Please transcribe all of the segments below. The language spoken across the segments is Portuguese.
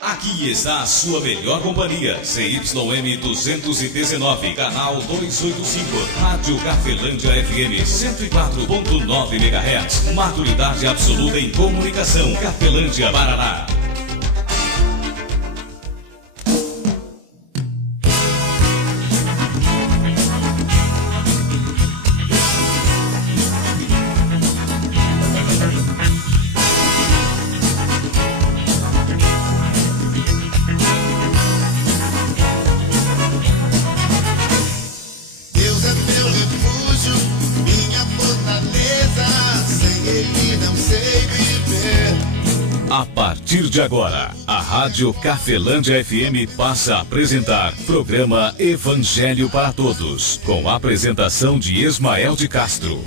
Aqui está a sua melhor companhia, CYM 219, canal 285, Rádio Cafelândia FM 104.9 MHz, maturidade absoluta em comunicação, Cafelândia, Paraná. A partir de agora, a Rádio Cafelândia FM passa a apresentar programa Evangelho para Todos, com a apresentação de Ismael de Castro.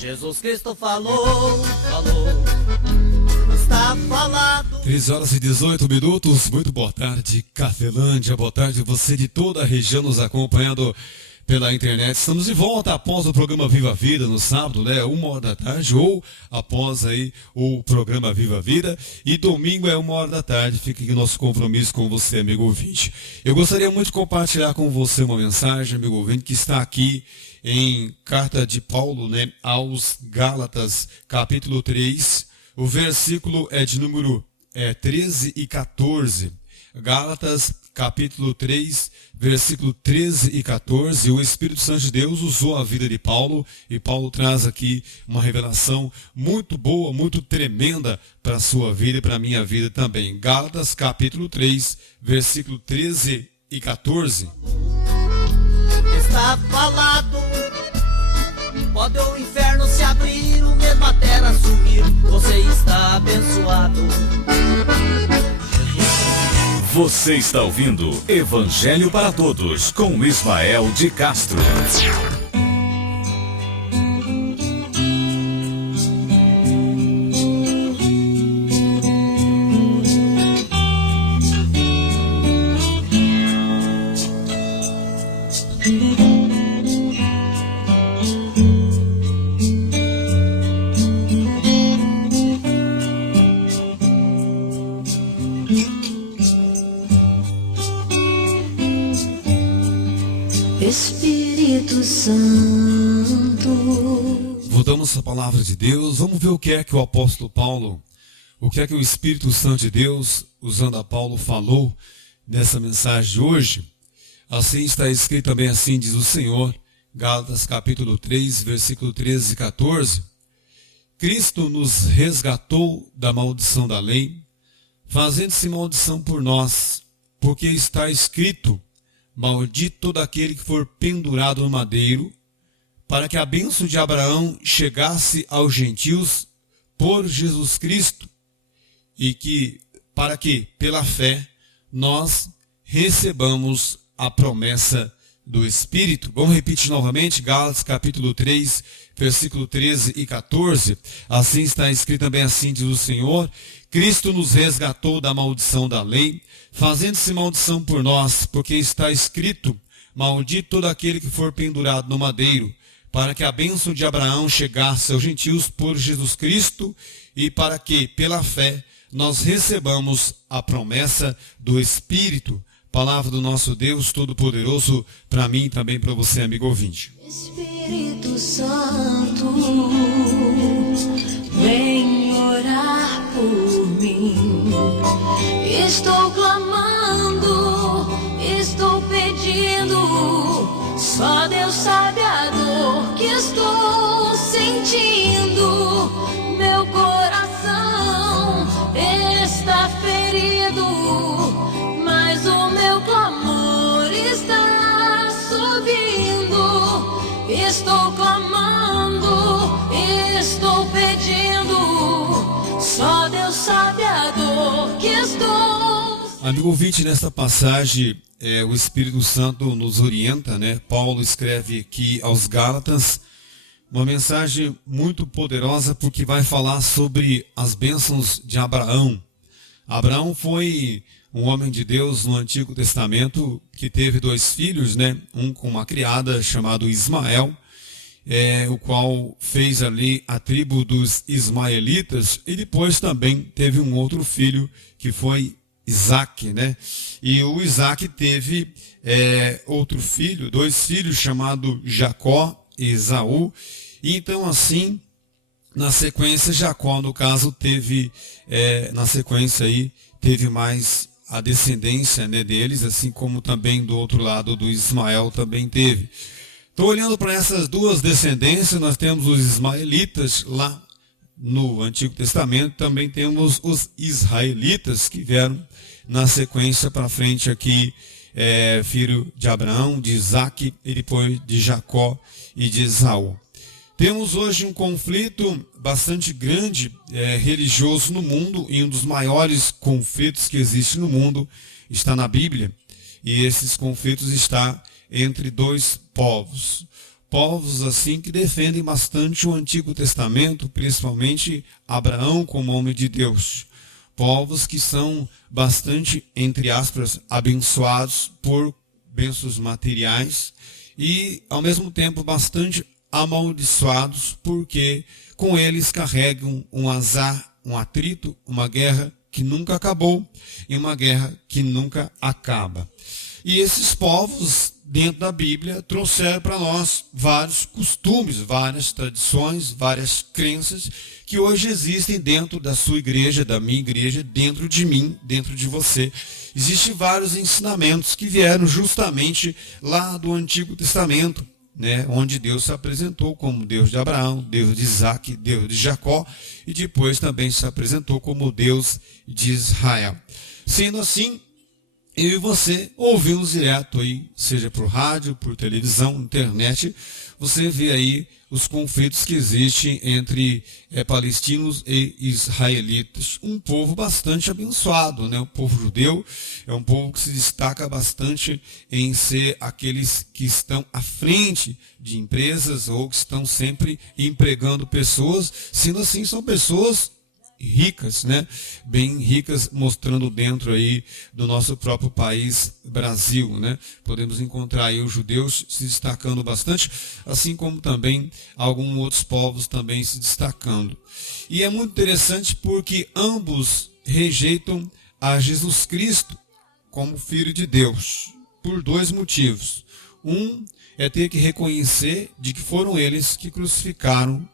Jesus Cristo falou, está falado. 13h18. Muito boa tarde, Cafelândia. Boa tarde, você de toda a região nos acompanhando pela internet. Estamos de volta após o programa Viva a Vida no sábado, né? 1h da tarde, ou após aí o programa Viva a Vida. E domingo é 1h da tarde. Fica aqui o nosso compromisso com você, amigo ouvinte. Eu gostaria muito de compartilhar com você uma mensagem, amigo ouvinte, que está aqui em carta de Paulo, né, aos Gálatas, capítulo 3, o versículo é de número 13 e 14. Gálatas, capítulo 3, versículo 13 e 14. O Espírito Santo de Deus usou a vida de Paulo, e Paulo traz aqui uma revelação muito boa, muito tremenda para a sua vida e para a minha vida também. Gálatas, capítulo 3, versículo 13 e 14. Está falado, pode o inferno se abrir, o mesmo a terra sumir, você está abençoado. Você está ouvindo Evangelho para Todos, com Ismael de Castro. Espírito Santo. Voltamos à palavra de Deus. Vamos ver o que é que o apóstolo Paulo, o que é que o Espírito Santo de Deus, usando a Paulo, falou nessa mensagem de hoje. Assim está escrito também, assim diz o Senhor, Gálatas capítulo 3, versículo 13 e 14. Cristo nos resgatou da maldição da lei, fazendo-se maldição por nós, porque está escrito: maldito todo aquele que for pendurado no madeiro, para que a bênção de Abraão chegasse aos gentios por Jesus Cristo, e que, para que, pela fé, nós recebamos a promessa do Espírito. Vamos repetir novamente, Gálatas capítulo 3, versículo 13 e 14. Assim está escrito também, assim diz o Senhor: Cristo nos resgatou da maldição da lei, fazendo-se maldição por nós, porque está escrito: maldito todo aquele que for pendurado no madeiro, para que a bênção de Abraão chegasse aos gentios por Jesus Cristo, e para que, pela fé, nós recebamos a promessa do Espírito. Palavra do nosso Deus Todo-Poderoso, para mim e também para você, amigo ouvinte. Espírito Santo, vem orar por mim. Estou clamando, estou pedindo, só Deus sabe a dor que estou sentindo. Meu coração está ferido, mas o meu clamor está subindo. Estou clamando, estou pedindo, só Deus sabe a dor que estou. Amigo ouvinte, nesta passagem, o Espírito Santo nos orienta, né? Paulo escreve aqui aos Gálatas uma mensagem muito poderosa, porque vai falar sobre as bênçãos de Abraão. Abraão foi um homem de Deus no Antigo Testamento que teve 2 filhos, né? Um com uma criada chamado Ismael, o qual fez ali a tribo dos ismaelitas, e depois também teve um outro filho que foi Isaac, né? E o Isaac teve outro filho, 2 filhos chamados Jacó e Esaú. E então assim, na sequência, Jacó, no caso, teve, na sequência aí, teve mais a descendência, né, deles, assim como também do outro lado do Ismael também teve. Então, olhando para essas 2 descendências, nós temos os ismaelitas lá no Antigo Testamento, também temos os israelitas que vieram na sequência para frente aqui, filho de Abraão, de Isaac e depois de Jacó e de Esaú. Temos hoje um conflito bastante grande religioso no mundo, e um dos maiores conflitos que existe no mundo está na Bíblia. E esses conflitos estão entre 2 povos. Povos assim que defendem bastante o Antigo Testamento, principalmente Abraão como homem de Deus. Povos que são bastante, entre aspas, abençoados por bênçãos materiais e, ao mesmo tempo, bastante amaldiçoados, porque com eles carregam um azar, um atrito, uma guerra que nunca acabou e uma guerra que nunca acaba. E esses povos, dentro da Bíblia, trouxeram para nós vários costumes, várias tradições, várias crenças que hoje existem dentro da sua igreja, da minha igreja, dentro de mim, dentro de você. Existem vários ensinamentos que vieram justamente lá do Antigo Testamento, né, onde Deus se apresentou como Deus de Abraão, Deus de Isaac, Deus de Jacó, e depois também se apresentou como Deus de Israel. Sendo assim, eu e você ouvimos direto aí, seja por rádio, por televisão, internet, você vê aí os conflitos que existem entre palestinos e israelitas. Um povo bastante abençoado, né? O povo judeu é um povo que se destaca bastante em ser aqueles que estão à frente de empresas ou que estão sempre empregando pessoas. Sendo assim, são pessoas ricas, né? Bem ricas, mostrando dentro aí do nosso próprio país, Brasil, né? Podemos encontrar aí os judeus se destacando bastante, assim como também alguns outros povos também se destacando. E é muito interessante porque ambos rejeitam a Jesus Cristo como Filho de Deus, por 2 motivos. Um é ter que reconhecer de que foram eles que crucificaram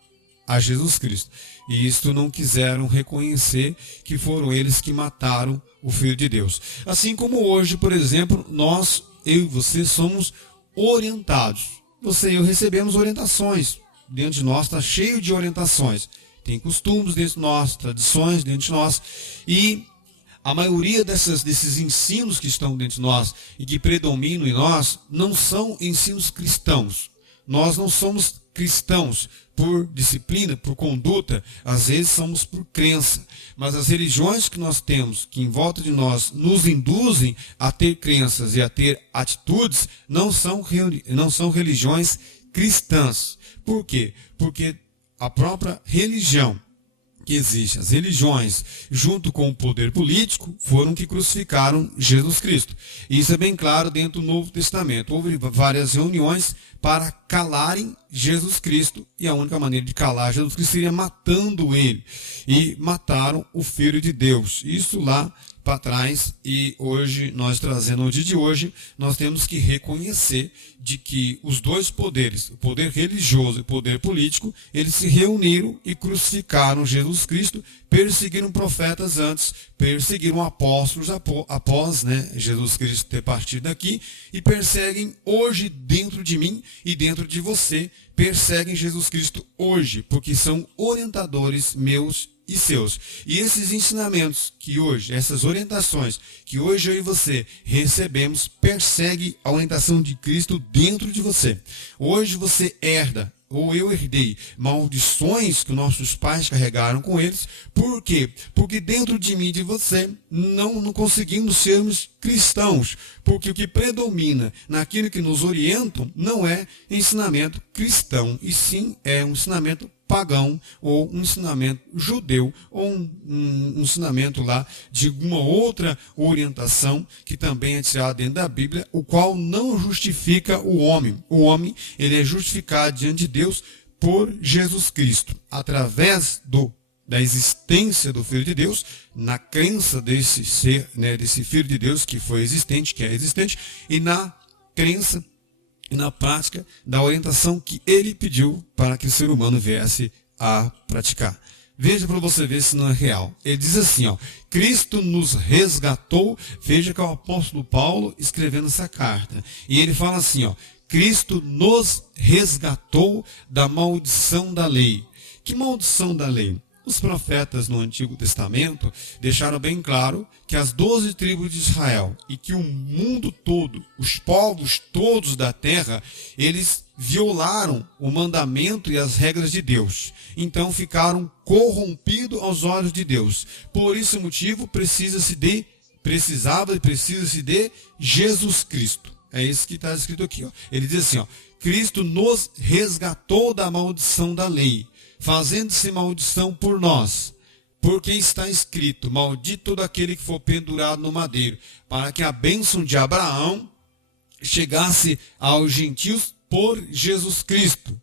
a Jesus Cristo. E isto não quiseram reconhecer que foram eles que mataram o Filho de Deus. Assim como hoje, por exemplo, nós, eu e você, somos orientados. Você e eu recebemos orientações. Dentro de nós está cheio de orientações. Tem costumes dentro de nós, tradições dentro de nós. E a maioria desses ensinos que estão dentro de nós e que predominam em nós não são ensinos cristãos. Nós não somos cristãos por disciplina, por conduta, às vezes somos por crença. Mas as religiões que nós temos, que em volta de nós nos induzem a ter crenças e a ter atitudes, não são religiões cristãs. Por quê? Porque a própria religião que existe, as religiões, junto com o poder político, foram que crucificaram Jesus Cristo. E isso é bem claro dentro do Novo Testamento. Houve várias reuniões para calarem Jesus Cristo, e a única maneira de calar Jesus Cristo seria matando ele. E mataram o Filho de Deus. Isso lá para trás, e hoje, nós trazendo no dia de hoje, nós temos que reconhecer de que os 2 poderes, o poder religioso e o poder político, eles se reuniram e crucificaram Jesus Cristo, perseguiram profetas antes, perseguiram apóstolos após, né, Jesus Cristo ter partido daqui, e perseguem hoje dentro de mim e dentro de você, perseguem Jesus Cristo hoje, porque são orientadores meus e seus. E esses ensinamentos que hoje, essas orientações que hoje eu e você recebemos, persegue a orientação de Cristo dentro de você. Hoje você herda ou eu herdei maldições que nossos pais carregaram com eles. Por quê? Porque dentro de mim e de você não conseguimos sermos cristãos. Porque o que predomina naquilo que nos orientam não é ensinamento cristão, e sim é um ensinamento pagão, ou um ensinamento judeu, ou um ensinamento lá de alguma outra orientação que também é tirada dentro da Bíblia, o qual não justifica o homem. O homem, ele é justificado diante de Deus por Jesus Cristo, através da existência do Filho de Deus, na crença desse ser, desse Filho de Deus que foi existente, que é existente, e na crença e na prática da orientação que ele pediu para que o ser humano viesse a praticar. Veja para você ver se não é real. Ele diz assim, Cristo nos resgatou. Veja que é o apóstolo Paulo escrevendo essa carta. E ele fala assim, Cristo nos resgatou da maldição da lei. Que maldição da lei? Os profetas no Antigo Testamento deixaram bem claro que as 12 tribos de Israel e que o mundo todo, os povos todos da terra, eles violaram o mandamento e as regras de Deus. Então ficaram corrompidos aos olhos de Deus. Por esse motivo precisa-se de Jesus Cristo. É isso que está escrito aqui. Ele diz assim, Cristo nos resgatou da maldição da lei, fazendo-se maldição por nós, porque está escrito, maldito todo aquele que for pendurado no madeiro, para que a bênção de Abraão chegasse aos gentios por Jesus Cristo.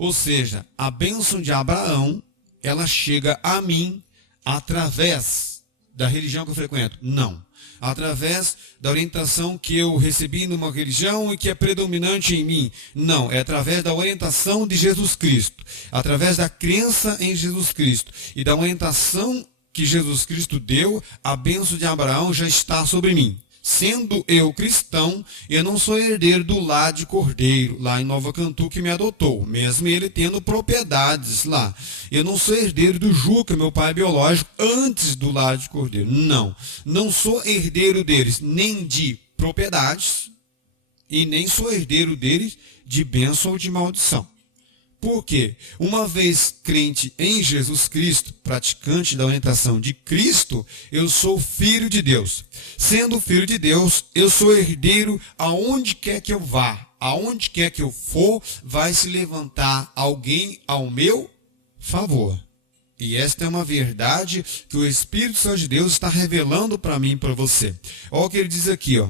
Ou seja, a bênção de Abraão, ela chega a mim através da religião que eu frequento? Não. Através da orientação que eu recebi numa religião e que é predominante em mim? Não, é através da orientação de Jesus Cristo, através da crença em Jesus Cristo e da orientação que Jesus Cristo deu, a bênção de Abraão já está sobre mim. Sendo eu cristão, eu não sou herdeiro do lar de Cordeiro, lá em Nova Cantu, que me adotou, mesmo ele tendo propriedades lá. Eu não sou herdeiro do Juca, meu pai biológico, antes do lar de Cordeiro. Não sou herdeiro deles, nem de propriedades, e nem sou herdeiro deles de bênção ou de maldição. Por quê? Uma vez crente em Jesus Cristo, praticante da orientação de Cristo, eu sou filho de Deus. Sendo filho de Deus, eu sou herdeiro aonde quer que eu vá. Aonde quer que eu for, vai se levantar alguém ao meu favor. E esta é uma verdade que o Espírito Santo de Deus está revelando para mim e para você. Olha o que ele diz aqui,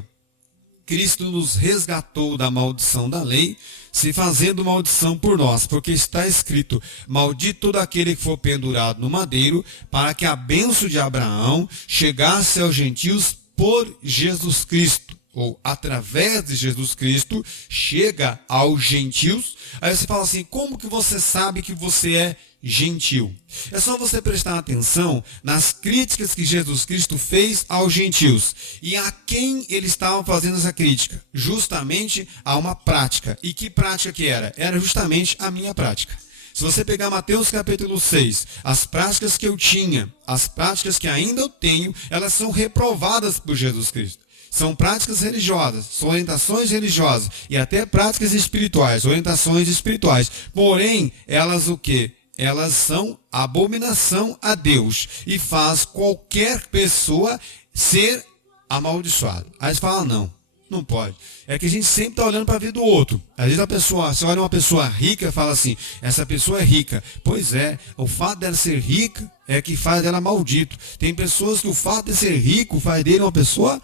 Cristo nos resgatou da maldição da lei, se fazendo maldição por nós, porque está escrito, maldito todo aquele que for pendurado no madeiro, para que a bênção de Abraão chegasse aos gentios por Jesus Cristo, ou através de Jesus Cristo, chega aos gentios. Aí você fala assim, como que você sabe que você é gentil? É só você prestar atenção nas críticas que Jesus Cristo fez aos gentios. E a quem ele estava fazendo essa crítica? Justamente a uma prática. E que prática que era? Era justamente a minha prática. Se você pegar Mateus capítulo 6, as práticas que eu tinha, as práticas que ainda eu tenho, elas são reprovadas por Jesus Cristo. São práticas religiosas, são orientações religiosas e até práticas espirituais, orientações espirituais. Porém, elas o quê? Elas são abominação a Deus e faz qualquer pessoa ser amaldiçoada. Aí você fala, não pode. É que a gente sempre está olhando para a vida do outro. Às vezes você olha uma pessoa rica e fala assim, essa pessoa é rica. Pois é, o fato dela ser rica é que faz dela maldito. Tem pessoas que o fato de ser rico faz dele uma pessoa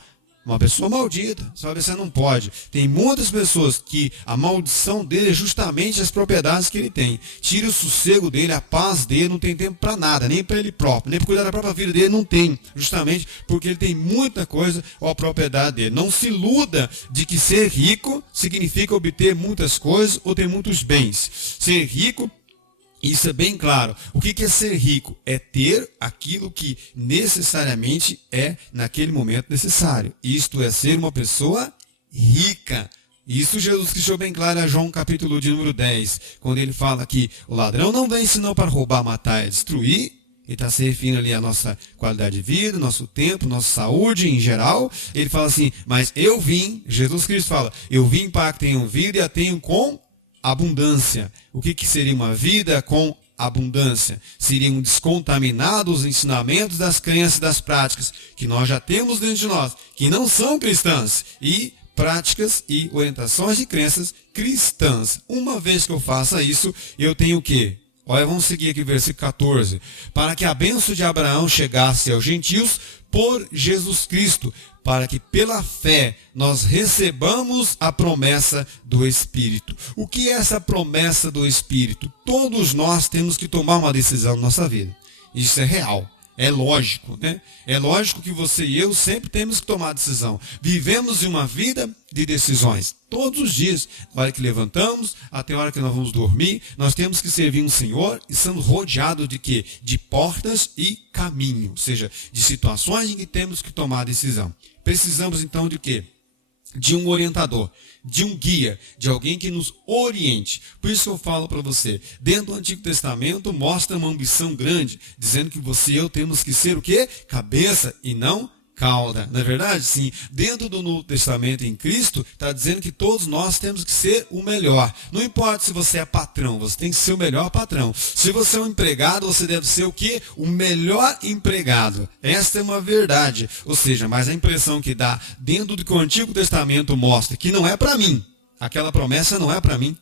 maldita. Só que você não pode. Tem muitas pessoas que a maldição dele é justamente as propriedades que ele tem. Tira o sossego dele, a paz dele, não tem tempo para nada, nem para ele próprio, nem para cuidar da própria vida dele, não tem. Justamente porque ele tem muita coisa ou a propriedade dele. Não se iluda de que ser rico significa obter muitas coisas ou ter muitos bens. Ser rico, isso é bem claro. O que é ser rico? É ter aquilo que necessariamente é naquele momento necessário. Isto é ser uma pessoa rica. Isso Jesus Cristo deixou bem claro em João capítulo de número 10, quando ele fala que o ladrão não vem senão para roubar, matar e destruir. Ele está se referindo ali à nossa qualidade de vida, nosso tempo, nossa saúde em geral. Ele fala assim, mas eu vim, Jesus Cristo fala, eu vim para que tenham vida e a tenham com abundância. O que seria uma vida com abundância? Seriam descontaminados os ensinamentos das crenças e das práticas que nós já temos dentro de nós, que não são cristãs, e práticas e orientações de crenças cristãs. Uma vez que eu faça isso, eu tenho o quê? Olha, vamos seguir aqui o versículo 14. Para que a bênção de Abraão chegasse aos gentios por Jesus Cristo, para que pela fé nós recebamos a promessa do Espírito. O que é essa promessa do Espírito? Todos nós temos que tomar uma decisão na nossa vida. Isso é real. É lógico, né? É lógico que você e eu sempre temos que tomar decisão. Vivemos em uma vida de decisões. Todos os dias, na hora que levantamos, até a hora que nós vamos dormir, nós temos que servir um Senhor e estamos rodeados de quê? De portas e caminho. Ou seja, de situações em que temos que tomar decisão. Precisamos então de quê? De um orientador, de um guia, de alguém que nos oriente. Por isso que eu falo para você, dentro do Antigo Testamento mostra uma ambição grande, dizendo que você e eu temos que ser o quê? Cabeça e não cauda. Não é verdade? Sim. Dentro do Novo Testamento em Cristo, está dizendo que todos nós temos que ser o melhor. Não importa se você é patrão, você tem que ser o melhor patrão. Se você é um empregado, você deve ser o quê? O melhor empregado. Esta é uma verdade. Ou seja, mas a impressão que dá dentro do que o Antigo Testamento mostra, que não é para mim. Aquela promessa não é para mim.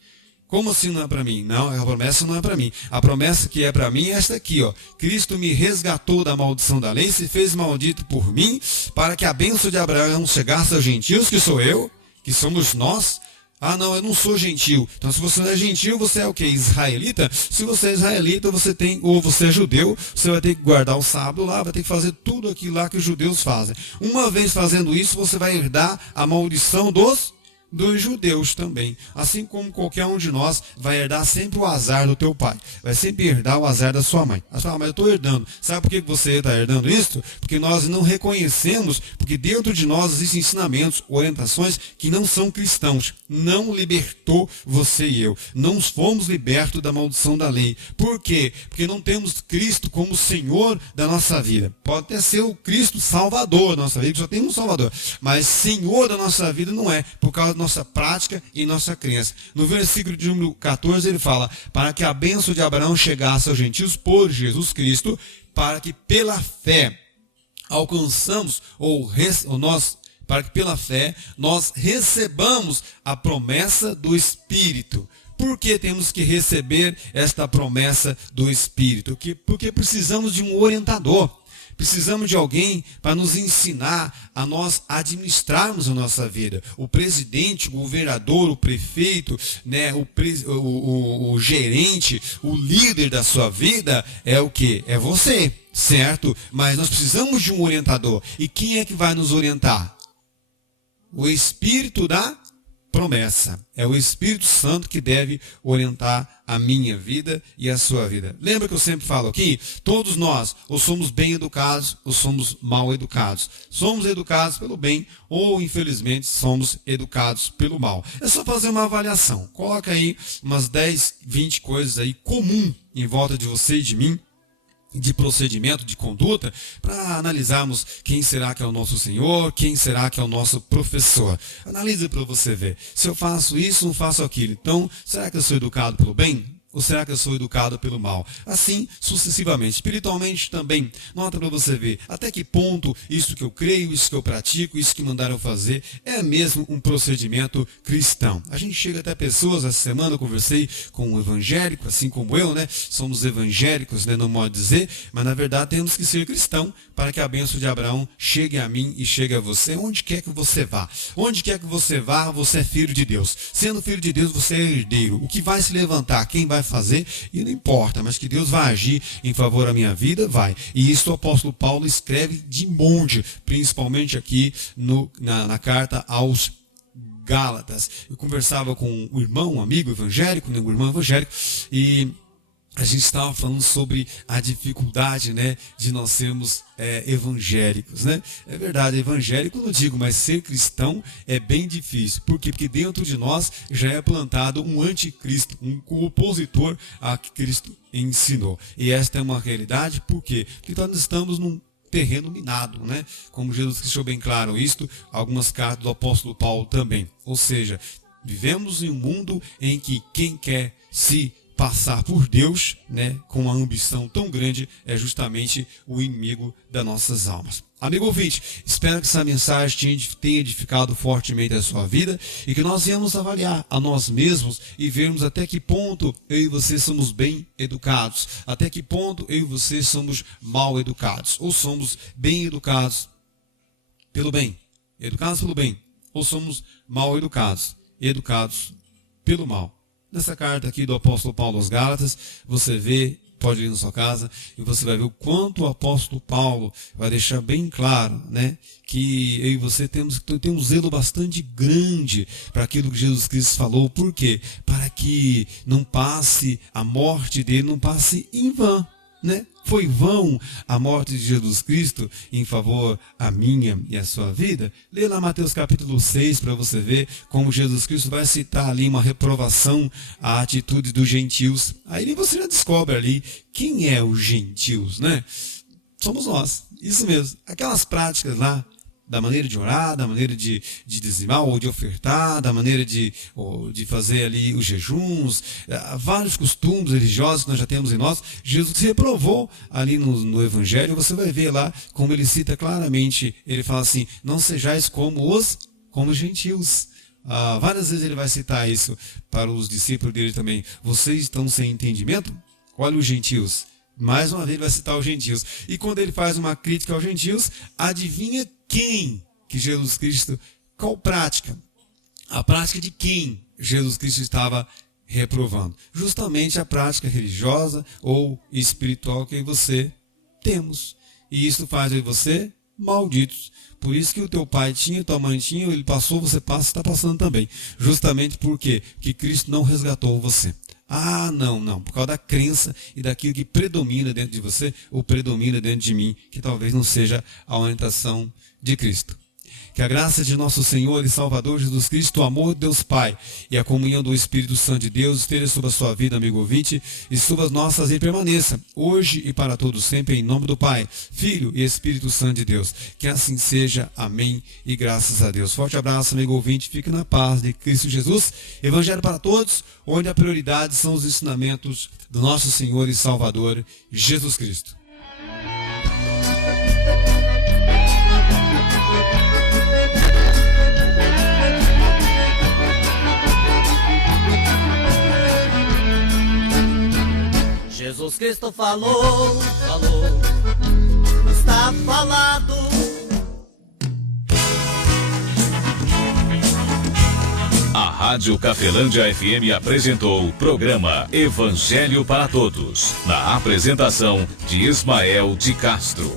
Como assim não é para mim? Não, a promessa não é para mim. A promessa que é para mim é esta aqui, ó. Cristo me resgatou da maldição da lei, se fez maldito por mim, para que a bênção de Abraão chegasse aos gentios, que sou eu, que somos nós. Ah, não, eu não sou gentil. Então, se você não é gentil, você é o quê? Israelita? Se você é israelita, você tem, ou você é judeu, você vai ter que guardar o sábado lá, vai ter que fazer tudo aquilo lá que os judeus fazem. Uma vez fazendo isso, você vai herdar a maldição dos judeus também. Assim como qualquer um de nós vai herdar sempre o azar do teu pai. Vai sempre herdar o azar da sua mãe. Você fala, mas eu estou herdando. Sabe por que você está herdando isso? Porque nós não reconhecemos, porque dentro de nós existem ensinamentos, orientações que não são cristãos. Não libertou você e eu. Não fomos libertos da maldição da lei. Por quê? Porque não temos Cristo como Senhor da nossa vida. Pode até ser o Cristo Salvador da nossa vida, que só tem um Salvador. Mas Senhor da nossa vida não é, por causa da nossa prática e nossa crença. No versículo de número 14 ele fala, para que a bênção de Abraão chegasse aos gentios por Jesus Cristo, para que pela fé alcançamos, para que pela fé nós recebamos a promessa do Espírito. Por que temos que receber esta promessa do Espírito? Porque precisamos de um orientador. Precisamos de alguém para nos ensinar a nós administrarmos a nossa vida. O presidente, o governador, o prefeito, né, o gerente, o líder da sua vida é o quê? É você, certo? Mas nós precisamos de um orientador. E quem é que vai nos orientar? O Espírito da promessa. É o Espírito Santo que deve orientar a minha vida e a sua vida. Lembra que eu sempre falo aqui? Todos nós, ou somos bem educados, ou somos mal educados. Somos educados pelo bem, ou infelizmente somos educados pelo mal. É só fazer uma avaliação. Coloca aí umas 10, 20 coisas aí comum em volta de você e de mim, de procedimento, de conduta, para analisarmos quem será que é o nosso Senhor, quem será que é o nosso professor. Analise para você ver. Se eu faço isso, não faço aquilo. Então, será que eu sou educado pelo bem? Ou será que eu sou educado pelo mal? Assim, sucessivamente. Espiritualmente também. Nota para você ver até que ponto isso que eu creio, isso que eu pratico, isso que mandaram fazer, é mesmo um procedimento cristão. A gente chega até pessoas, essa semana eu conversei com um evangélico, assim como eu, né? Somos evangélicos, né? Não modo de dizer, mas na verdade temos que ser cristão para que a bênção de Abraão chegue a mim e chegue a você, onde quer que você vá. Onde quer que você vá, você é filho de Deus. Sendo filho de Deus, você é herdeiro. O que vai se levantar, quem vai fazer, e não importa, mas que Deus vai agir em favor da minha vida, vai. E isso o apóstolo Paulo escreve de monte, principalmente aqui na carta aos Gálatas. Eu conversava com um irmão, um amigo evangélico, um irmão evangélico, e a gente estava falando sobre a dificuldade, né, de nós sermos evangélicos, né? É verdade, evangélico eu não digo, mas ser cristão é bem difícil. Por quê? Porque dentro de nós já é plantado um anticristo, um opositor a que Cristo ensinou. E esta é uma realidade, por quê? Porque nós estamos num terreno minado, né? Como Jesus deixou bem claro isto, algumas cartas do apóstolo Paulo também. Ou seja, Vivemos em um mundo em que quem quer se passar por Deus, né, com uma ambição tão grande, é justamente o inimigo das nossas almas. Amigo ouvinte, espero que essa mensagem tenha edificado fortemente a sua vida e que nós venhamos avaliar a nós mesmos e vermos até que ponto eu e você somos bem educados, até que ponto eu e você somos mal educados, ou somos bem educados pelo bem, ou somos mal educados, educados pelo mal. Nessa carta aqui do apóstolo Paulo aos Gálatas, você vê, pode ir na sua casa, e você vai ver o quanto o apóstolo Paulo vai deixar bem claro, né, que eu e você temos que ter um zelo bastante grande para aquilo que Jesus Cristo falou. Por quê? Para que não passe a morte dele, não passe em vão, né? Foi vão a morte de Jesus Cristo em favor a minha e a sua vida? Lê lá Mateus capítulo 6 para você ver como Jesus Cristo vai citar ali uma reprovação à atitude dos gentios. Aí você já descobre ali quem é os gentios, né? Somos nós, isso mesmo. Aquelas práticas lá, da maneira de orar, da maneira de dizimar ou de ofertar, da maneira de fazer ali os jejuns, vários costumes religiosos que nós já temos em nós. Jesus se reprovou ali no Evangelho. Você vai ver lá como ele cita claramente, ele fala assim, não sejais como os gentios. Várias vezes ele vai citar isso para os discípulos dele também. Vocês estão sem entendimento? Olha os gentios. Mais uma vez ele vai citar os gentios. E quando ele faz uma crítica aos gentios, adivinha quem que Jesus Cristo, qual prática? A prática de quem Jesus Cristo estava reprovando? Justamente a prática religiosa ou espiritual que você temos. E isso faz de você malditos. Por isso que o teu pai tinha, tua mãe tinha, ele passou, você passa, está passando também. Justamente porque Cristo não resgatou você. Não, por causa da crença e daquilo que predomina dentro de você, ou predomina dentro de mim, que talvez não seja a orientação de Cristo. Que a graça de nosso Senhor e Salvador Jesus Cristo, o amor de Deus Pai e a comunhão do Espírito Santo de Deus esteja sobre a sua vida, amigo ouvinte, e sobre as nossas e permaneça, hoje e para todos sempre, em nome do Pai, Filho e Espírito Santo de Deus. Que assim seja, amém e graças a Deus. Forte abraço, amigo ouvinte, fique na paz de Cristo Jesus. Evangelho para todos, onde a prioridade são os ensinamentos do nosso Senhor e Salvador Jesus Cristo. Jesus Cristo falou, está falado. A Rádio Cafelândia FM apresentou o programa Evangelho para Todos, na apresentação de Ismael de Castro.